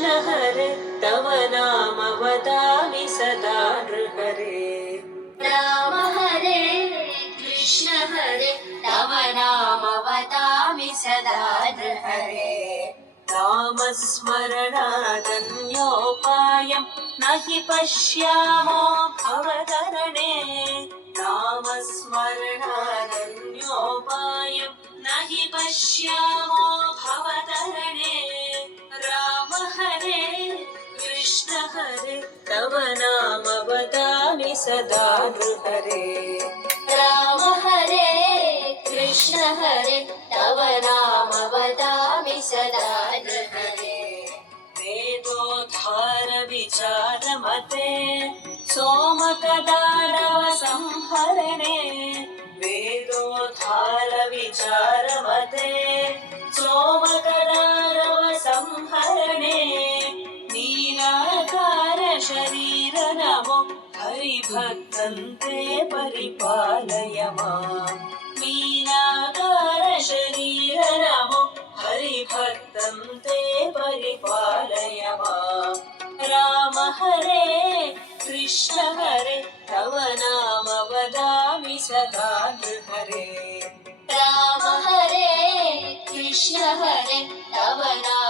कृष्ण हरे तव नाम वदामि सदा नृहरे राम हरे कृष्ण हरे तव नाम वदामि सदा नृहरे नामस्मरणादन्योपायं न हि पश्यामो भवतरणे नामस्मरणादन्योपायं न हि पश्यामो भवतरणे राम हरे कृष्ण हरे तव नाम वदामि सदा नृहरे राम हरे कृष्ण हरे तव नाम वदामि सदा नृहरे वेदोद्धार विचारमते सोमकदारव संहरणे वेदोद्धार विचारमते सोमकदारव संहरणे नीराकार शरीर नमो हरिभक्तन्ते परिपालय माम् मीनाकार शरीर नमो हरिभक्तन्ते परिपालय माम् राम हरे कृष्ण हरे तव नाम वदामि सदा नृहरे राम हरे कृष्ण हरे तव नाम